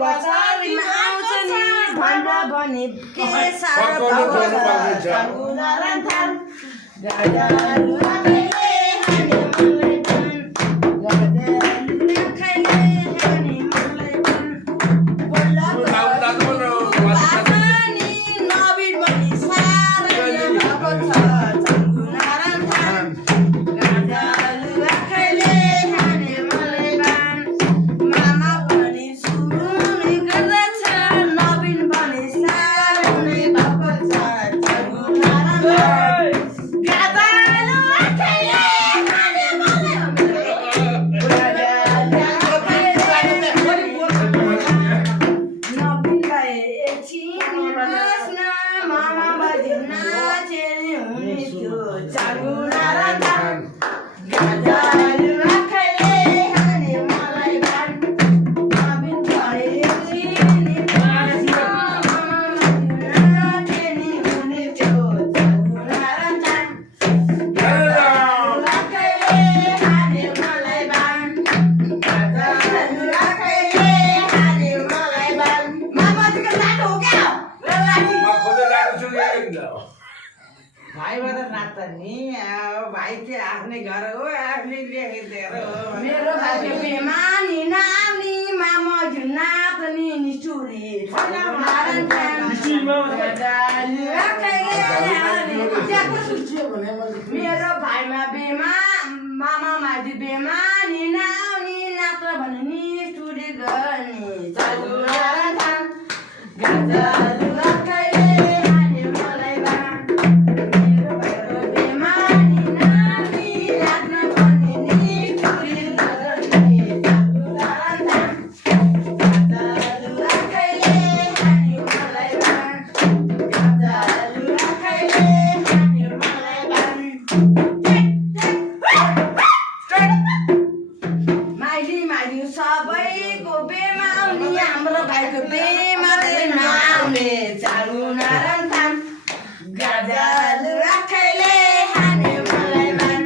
बजारमा आउँछ नि भन्दा भने के साह्रो पाउँछ गुनारान्थान गजलु आखैले हाने मलाई भन गजलु आखैले हाने मलाई भन बोल्ला बासनी नबिन पनि साह्रै भएको छ गुनारान्थान गजलु आखैले हाने मलाई भन मामा पनि सुरुनी गर्दछ नबिन पनि साह्रै भएको छ गुनारान्थान गजलु आखैले हाने मलाई नबिन भए एकछिन बस्न मामा बाजे नाचे हुने थियो गुनारान्थान गजलु आखैले हाने मलाई भन नबिन भए एकछिन बस्न मामा बाजे नाचे हुने थियो गुनारान्थान गजलु आखैले हाने मलाई भन गजलु आखैले हाने मलाई भन मामाजीको लाटो हो क्या लाटी भाइ मात्र नाच्छ नि भाइ चाहिँ आफ्नै घर हो आफ्नै लेखेर हो मेरो भाइको बेमानी नानी मामा नाच्ने निष्ठुरी गजलु आखैले हाने मेरो भाइमा मामा माझी बेमानी नानी नाच्छ भने निष्ठुरी गर्ने गुनारान्थान गजलु आखैले हाने मलाई भन मेरो भाइको बेमानी नानी नाच्न भने निष्ठुरी गर्ने गुनारान्थान गजलु आखैले हाने मलाई भन गजलु आखैले हाने मलाई भन माइली सबैको बेमा आउने हाम्रो भाइको बेमा चाहिँ नआउने गुनारान्थान गजलु आखैले हाने मलाई भन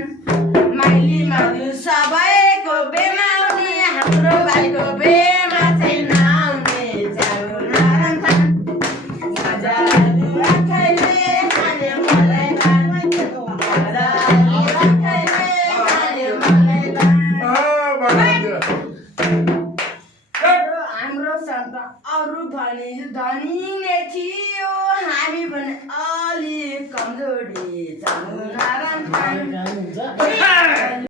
माइली सबैको बेमा आउने हाम्रो भाइको बेमा चाहिँ नआउने गुनारान्थान गजलु आखैले हाने मलाई भन गजलु आखैले हाने मलाई भन हाम्रो सन्त अरू भने धनी